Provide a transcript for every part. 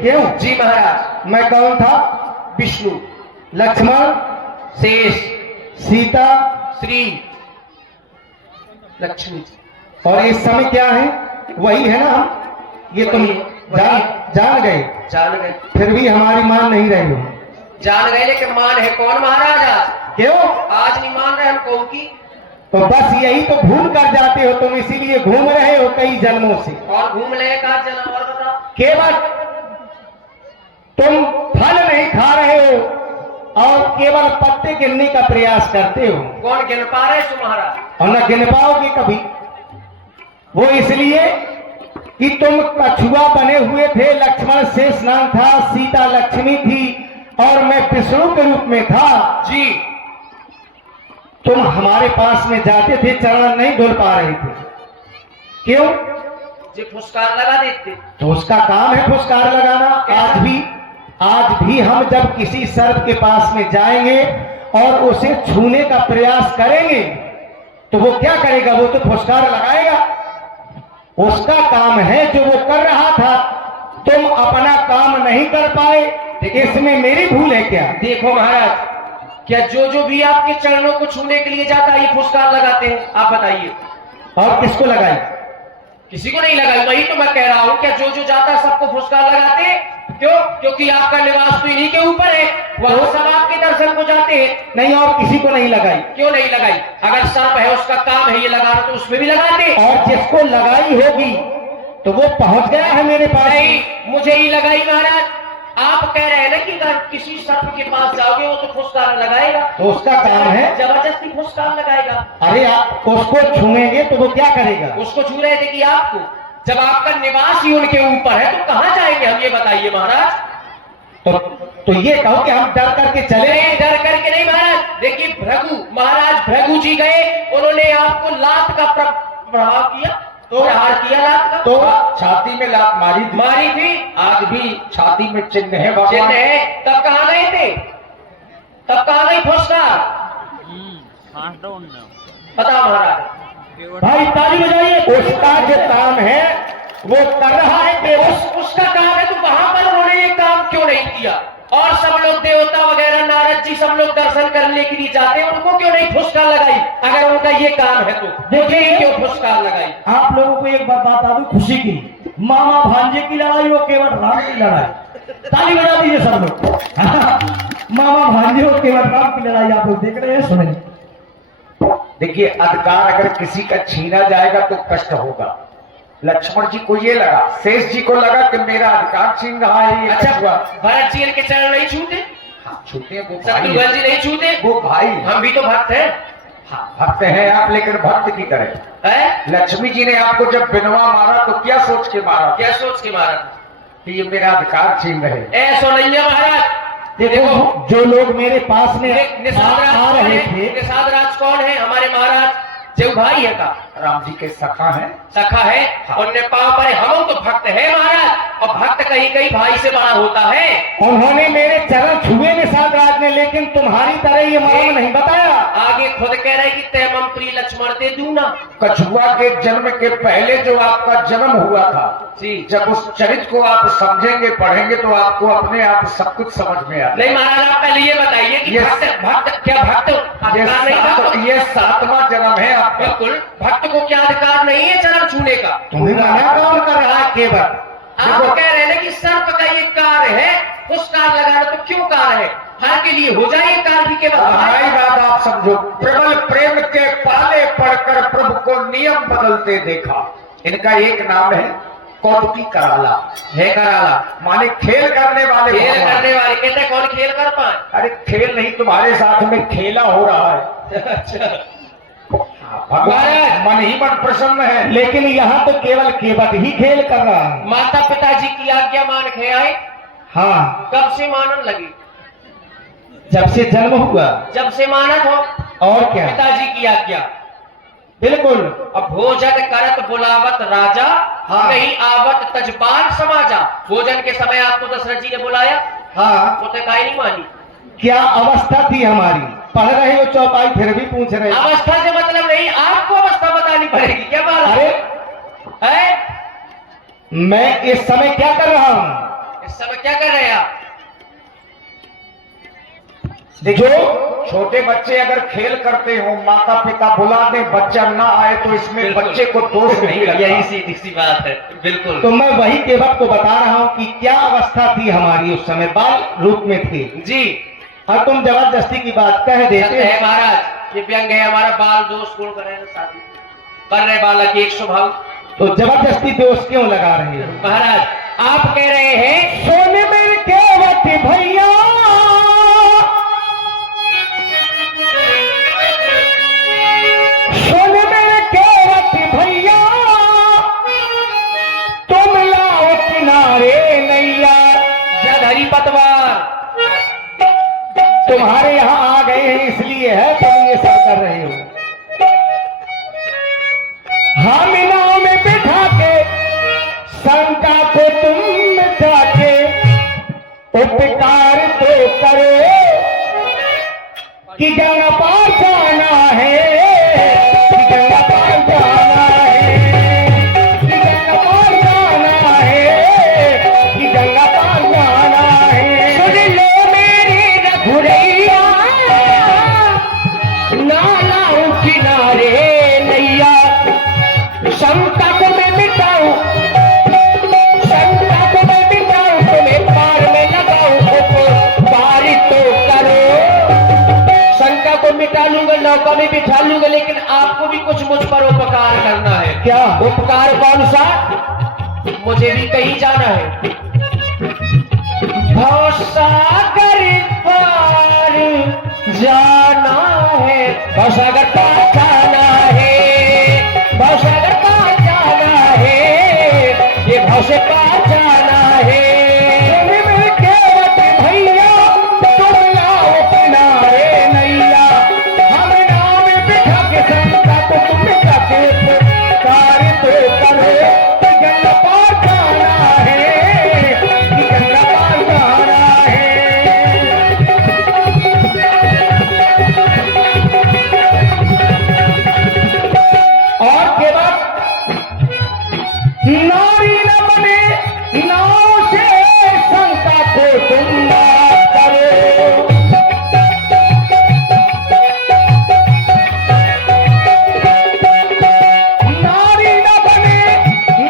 क्यों? जी महाराज। मैं कौन था? विष्णु, लक्ष्मण, शेष, सीता श्री, लक्ष्मी। और इस समय क्या है? वही है ना हम? ये तुम जान गए? जान गए। फिर भी हमारी मान नहीं रहे हो। जान गए लेकिन मान है कौन महाराज आज? क्यों? आज नहीं मान रहे हम कौन की। तो बस यही तो भूल कर जाते हो तुम, इसीलिए घूम रहे हो कई जन्मों से। और घूम ले का जन्म और बता। केवल तुम फल नहीं खा रहे हो और केवल पत्ते गिनने का प्रयास करते हो। कौन गिन पा रहे सु महाराज? और न गिन पाओगे कभी। वो इसलिए कि तुम कछुआ बने हुए थे, लक्ष्मण शेष नाम था, सीता लक्ष्मी थी और मैं विष्णु के रूप में था। जी। तुम हमारे पास में जाते थे, चरण नहीं धुल पा रहे थे। क्यों? जी फुसकार लगा देते। तो उसका काम है फुसकार लगाना। आज भी हम जब किसी सर्प के पास में जाएंगे और उसे छूने का प्रयास करेंगे तो वो क्या करेगा? वो तो फुसकार लगाएगा। उसका काम है जो वो कर रहा था। तुम अपना काम नहीं कर पाए, इसमें मेरी भूल है क्या? देखो महाराज, क्या जो भी आपके चरणों को छूने के लिए जाता है ये फुसकार लगाते हैं? आप बताइए। और किसको लगाई? किसी को नहीं लगाई। वही तो मैं कह रहा हूँ, क्या जो जाता है सबको फुसकार लगाते हैं? क्यों? क्योंकि आपका निवास तो इन्हीं के ऊपर है, वहां सब आपके दर्शन को जाते हैं। नहीं, और किसी को नहीं लगाई। क्यों नहीं लगाई? अगर सर्प है उसका काम है ये लगाना, तो उसमें भी लगाते। और जिसको लगाई होगी तो वो पहुंच गया है मेरे पास। नहीं, मुझे ही लगाई महाराज। आप कह रहे हैं ना कि अगर किसी सर्प के पास जाओगे वो तो फुसकार लगाएगा। तो उसका काम है जबरदस्ती फुसकार लगाएगा। अरे आप उसको छूएंगे तो वो क्या करेगा? उसको छू रहे थे कि आपको? जब आपका निवास ही उनके ऊपर है तो कहां जाएंगे हम, ये बताइए महाराज। तो ये कहो कि हम डर करके चले? नहीं, डर करके नहीं महाराज। देखिए महाराज भृगु जी गए, उन्होंने आपको लात का प्रभाव किया, तो हार किया लात का। तो छाती में लात मारी थी। आज भी छाती में चिन्ह है, चिन्ह है। तब कहां गए थे? तब कहां गई फुसकार? पता महाराज। भाई ताली बजाइए। उसका जो काम है वो कर रहा है। उसका काम है तो वहां पर उन्होंने ये काम क्यों नहीं किया? और सब लोग देवता वगैरह नारद जी सब लोग दर्शन करने के लिए जाते हैं, उनको क्यों नहीं फुसकार लगाई? अगर उनका ये काम है तो देखिए क्यों फुसकार लगाई। आप लोगों को एक बात बता दूं खुशी की, मामा भांजे की लड़ाई वो केवल राम की लड़ाई। ताली बजा दीजिए सब लोग। मामा भांजे और केवल राम की लड़ाई आप लोग देख रहे हैं, सुने। देखिए, अधिकार अगर किसी का छीना जाएगा तो कष्ट होगा। लक्ष्मण जी को ये लगा, शेष जी को लगा कि मेरा अधिकार छीन रहा है। अच्छा, भरत जी के चरण नहीं छूते? हाँ, छूते हैं। शत्रुघ्न जी नहीं छूते? वो भाई, हम भी तो भक्त हैं। हाँ, भक्त हैं आप, लेकिन भक्त की तरह है। लक्ष्मी जी ने आपको जब बिनवा मारा तो क्या सोच के मारा? क्या सोच के मारा? कि ये मेरा अधिकार छीन रहे। ऐसा नहीं है महाराज। देखो, जो लोग मेरे पास में निषाद राज थे। निषाद राज कौन है? हमारे महाराज जो भाई है का राम जी के सखा है। सखा है। हाँ। उनने पाँव पर हम तो भक्त है महाराज, और भक्त कहीं कहीं भाई से बड़ा होता है। उन्होंने मेरे चरण छुए निषाद राज ने, लेकिन तुम्हारी तरह ये मर्म नहीं बताया। आगे खुद कह रहे कि तय मम प्रिय लक्ष्मण ते दूना। कछुआ के जन्म के पहले जो आपका जन्म हुआ था जी, जब उस चरित्र को आप समझेंगे पढ़ेंगे तो आपको अपने आप सब कुछ समझ में आएगा। नहीं महाराज, आप पहले ये बताइए कि भक्त क्या भक्त अधिकार नहीं था? ये 7वां जन्म है आपका। बिल्कुल, भक्त को क्या अधिकार नहीं है चरण छूने का? तुम्हें मना कौन कर रहा है? केवल आप कह रहे हैं कि सर्प का ये कार्य है, उस कार्य लगाना, तो क्यों कार्य है? हर के लिए हो जाए कार्य भी केवल। हमारी बात आप समझो। प्रबल प्रेम के पाले पड़कर प्रभु को नियम बदलते देखा। इनका एक नाम है कौतुकी कराला। है कराला माने खेल करने वाले। खेल करने वाले कहते कौन खेल कर पाए? अरे खेल नहीं, तुम्हारे साथ में खेला हो रहा है। अच्छा, भगवान मन ही मन प्रसन्न है, लेकिन यहाँ तो केवल केवट ही खेल कर रहा है। माता पिताजी की आज्ञा मान के आए? हाँ। कब से मानन लगी? जब से जन्म हुआ। जब से मानत हो? और क्या? पिताजी की आज्ञा। बिल्कुल। अब भोजन करत बुलावत राजा, हाँ। नहीं आवत तजपाल समाजा। भोजन के समय आपको दशरथ जी ने बुलाया? हाँ। वो तो काहे नहीं मानी? क्या अवस्था थी हमारी? पढ़ रहे हो चौपाई फिर भी पूछ रहे हो। अवस्था से मतलब नहीं, आपको अवस्था बतानी पड़ेगी। क्या बात अरे है? मैं इस समय क्या कर रहा हूँ? इस समय क्या कर रहे हैं आप? देखो, छोटे बच्चे अगर खेल करते हो, माता पिता बुला दे, बच्चा ना आए तो इसमें बिल्कुल। बच्चे को दोष नहीं लगता। यही सीधी सी बात है, बिल्कुल। तो मैं वही केवट को बता रहा हूँ कि क्या अवस्था थी हमारी उस समय, बाल रूप में थी, जी और तुम जबरदस्ती की बात कह सत्य देते है महाराज, ये व्यंग है हमारा। बाल दोष गुण कर रहे हैं, शादी कर रहे बालक एक स्वभाव, तो जबरदस्ती दोष क्यों लगा रहे हो? महाराज आप कह रहे हैं सोने में केवट भैया, सोने में केवट भैया, तुम लाओ किनारे नैया। जद हरी पतवार तुम्हारे यहाँ आ गए हैं इसलिए है तुम ये सब कर रहे हो। हम नाव में बिठा के शंका को तुम मिटा के उपकार तो करो कि गंगा पार जाना है, कि गंगा पार जाना है, कि गंगा पार जाना है, कि गंगा पार जाना है। सुन लो मेरी रघुरैया, ना लाऊं किनारे नैया, शंका को मैं मिटाऊं, शंका को मैं मिटाऊं, तुम्हें पार में लगाऊं, उपकार तो करो। शंका को मिटा लूंगा, नौका में बिठा लूंगा, लेकिन आपको भी कुछ मुझ पर उपकार करना है। क्या? उपकार कौन सा? मुझे भी कहीं जाना है, भवसागर पार जाना है, भवसागर पार जाना है, भवसागर पार जाना है, ये भव से पार जाना है। सोने में केवट भैया, तुम लाओ किनारे नैया, हम नाव में बिठा के शंका को तुम मिटा के कार्य तो करो कि गंगा पार जाना है, कि गंगा पार जाना है। और केवट नारी न बने, नाव से शंका को तुम ना करो। नारी न बने,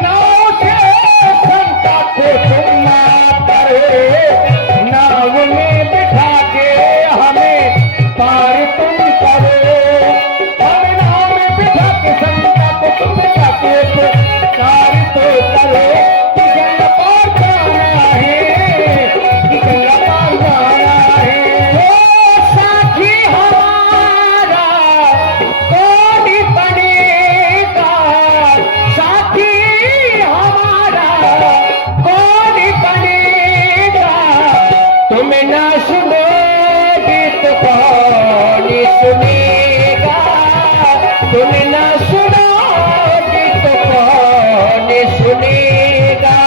नाव से शंका को तुम ना करो। नाव में बिठा के हमें पार तुम करो, हम नाव में बिठा के शंका को तुम मिटा के कार्य तो करो कि गंगा पार जाना है, कि गंगा पार जाना है। ओ साथी हमारा कौन बनेगा, साथी हमारा कौन बनेगा, तुम ना सुनोगे तो कौन सुनेगा, तुम ना सुनोगे तो कौन सुनेगा।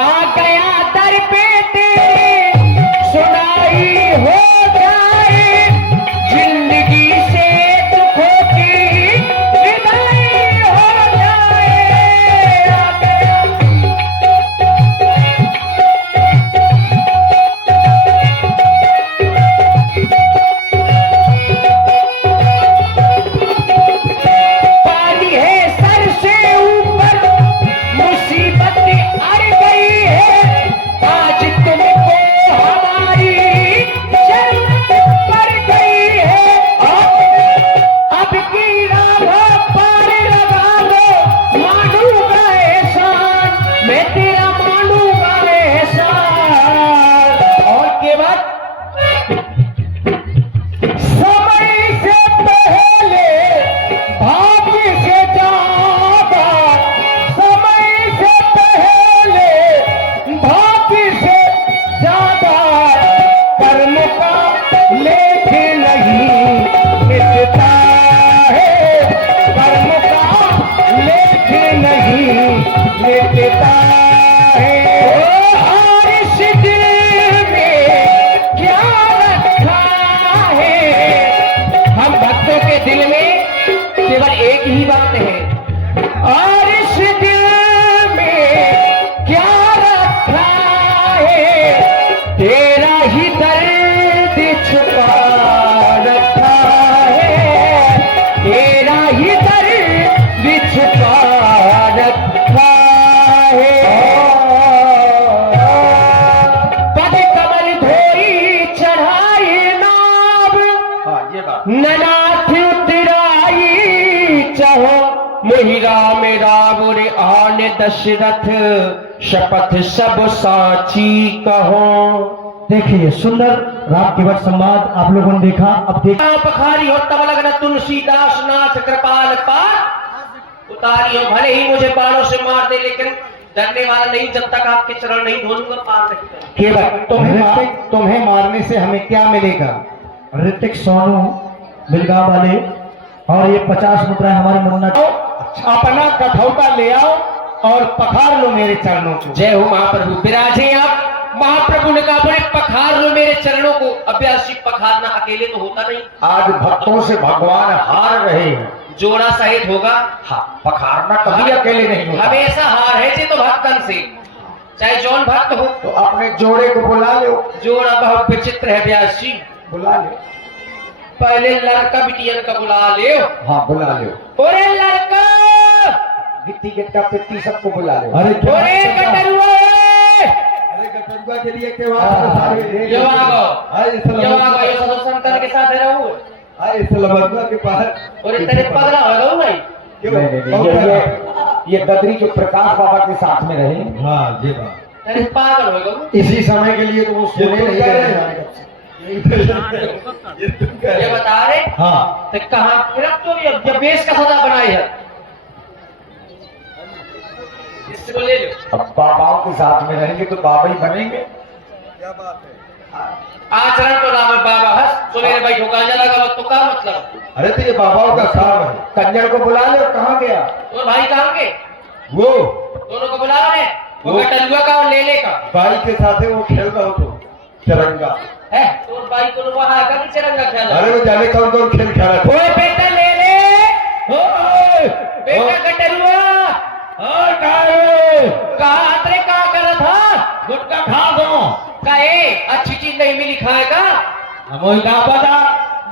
आ गया दर पे तेरे, सुनाई हो जाए, जिंदगी से दुखों की विदाई हो जाए। आ गया बात है। और इस दिल में क्या रखा है, तेरा ही दर्द छुपा रखा है, तेरा ही दर्द छुपा रखा है। पद कमल धोई चढ़ाई नाव, हाँ ये बात। ननाथ उतराई चाहो, मोहिरा मेरा बुरे आने दशरथ, शपथ सब साची कहो। देखिए सुंदर राम केवट संवाद आप लोगों ने देखा। अब देख पखारी हो तब लगन तुलसीदास नाथ कृपाल पार, उतारी हो भले ही मुझे बाणों से मार दे, लेकिन डरने वाला नहीं जब तक आपके चरण नहीं धोलूंगा, पार नहीं करूंगा। केवट तुम्हें मारने से हमें क्या मिलेगा? ऋतिक, सोनू, बिलगांव वाले और ये 50 मुद्रा हमारे मुन्ना। अपना कठौता ले आओ और पखार लो मेरे चरणों को। जय हो महाप्रभु, विराजे आप। महाप्रभु ने कहा बड़े पखार लो मेरे चरणों को। अभ्यास जी पखारना अकेले तो होता नहीं, आज भक्तों से भगवान हार रहे हैं। जोड़ा सहित होगा। हाँ, पखारना कभी अकेले नहीं होता। हमेशा हार है जी तो भक्तन से, चाहे जौन भक्त हो। तो अपने जोड़े को बुला लो। जोड़ा बहुत विचित्र है व्यास जी। बुला ले। पहले लड़का बिटियन का बुला ले। हाँ बुला लो। ओरे लड़का, गिट्टी गिट्टा पिट्टी सबको बुला लो। अरे क्या ओरे कटरुआ, अरे गटरुआ के लिए के ये संतर के साथ रहू। के पास। और तेरे पगला हो रहू भाई। ये गदरी जो प्रकाश बाबा के साथ में रहे। हाँ ये बात। तेरे पागल हो गए। इसी समय के लिए तो वो सोने नहीं गए। ये बता रहे हाँ तो कहाँ फिर अब तो ये बेस का सजा बनाई है, इसको ले लो। अब बाबाओं के साथ में रहेंगे तो बाबा ही बनेंगे। आचरण तो नाम है बाबा हंस, तो मेरे भाई ठोकाने लगा तो क्या मतलब? अरे तो ये बाबाओं का काम है। कंजर को बुला ले। कहाँ गया तो भाई कहाँ के? वो? दोनों को बुला रहे, वो कटलुआ का और लेले का भाई के साथ वो खेल रहा हो तो तिरंगा है। तो भाई को वहां का भी तिरंगा खेल। अरे वो जाने कौन कौन खेल खेला था। ओए बेटा ले ले, बेटा कटलुआ कहा तेरे कहा कर रहा था? गुटका खा दो। कहे अच्छी चीज नहीं मिली खाएगा। हम क्या पता,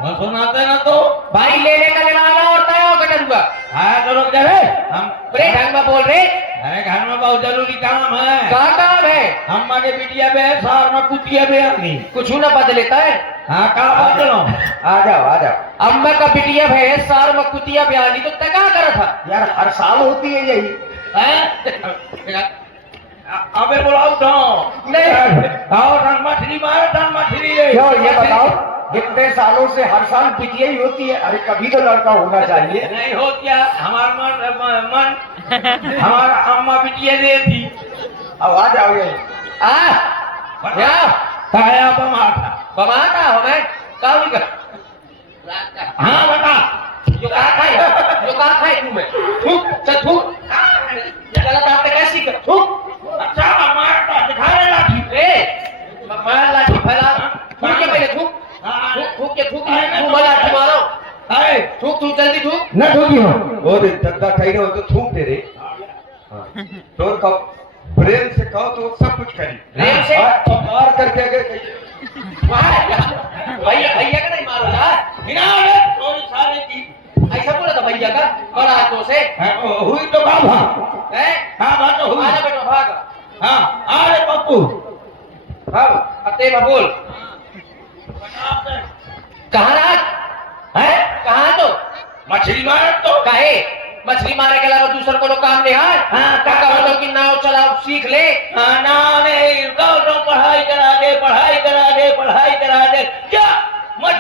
हम सुनाते ना तो भाई लेने का लेना आना होता है वो कटलुआ। आया तो रुक जा रे। हम बड़े ढंग में बोल रहे। अरे घर में बहुत जरूरी काम है। क्या काम है? अम्मा के बिटिया पे सार में कुतिया पे अपनी कुछ ना बदलेता है। हाँ का बदलो। आ जाओ आ जाओ। अम्मा का बिटिया है सार में कुतिया बयानी, तो तय क्या करा था? यार हर साल होती है यही। अबे बुलाओ तो नहीं। आओ रंग मछली मारो, रंग मछली ले। क्यों ये बताओ, कितने सालों से हर साल बिटिया ही होती है। अरे कभी तो लड़का होना चाहिए। नहीं हो क्या हमारा मन हमारा अम्मा बिटिया दे थी। अब आ जाओ ये। ताया बमाता बमाता हो मैं काउनी का। हाँ बता जो कहा खाए तू मैं थूक चल थूक। गलत आपने कैसी कर थूक। अच्छा मारता दिखा रहे लाठी। ए मार लाठी फैला थूक के पहले थूक थूक के थूक लाठी मारो। अरे थूक थूक जल्दी थूक। न ठोकी हो वो दिन धंधा कही रहे हो तो थूक दे रे। तो कहो प्रेम से कहो तो सब कुछ करी। प्रेम से? मार करके अगर भैया भैया का नहीं मारो यार। थोड़ी सारे की ऐसा बोला था भैया का बड़ा हाथों से। हुई तो बाबा। हाँ बात तो हुई। आजा बेटा भाग। हाँ अरे पप्पू भाग अब तेरा बोल कहाँ रात है? कहाँ तो मछली मार तो काहे? मछली मारे के अलावा दूसरे को लोग काम दे। हाँ हाँ, काका बोलो कि नाव चलाओ सीख ले। ना नहीं गाँव तो पढ़ाई करा